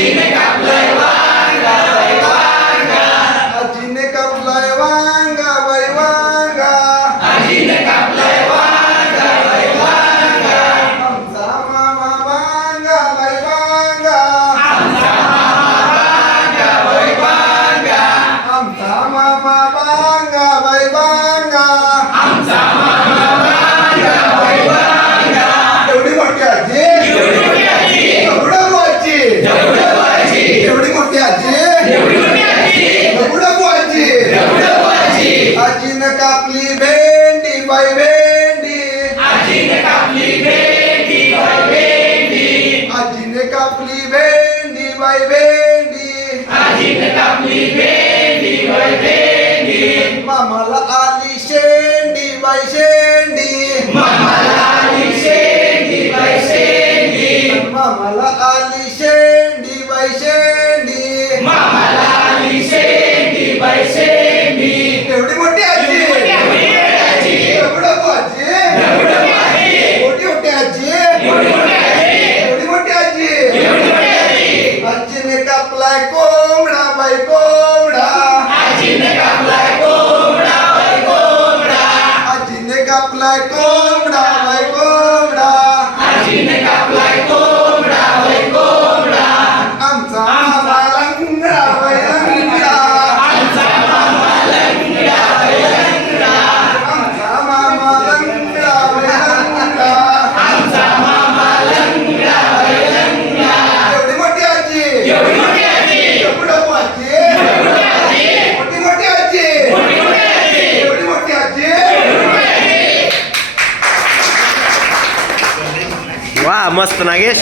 นี้ไม่กลับเลย vendi, vai vendi. A gente capli vendi, vai vendi. A gente capli vendi, vai vendi. A gente capli vendi, vai vendi. Mamma la ali scendi, vai scendi. Mamma la ali scendi, vai scendi. Mamma la ali scendi, vai scendi. Mamma la ali scendi, vai scendi. កັບផ្លែកូនម្ដងហើយកូន वा मस्त नागेश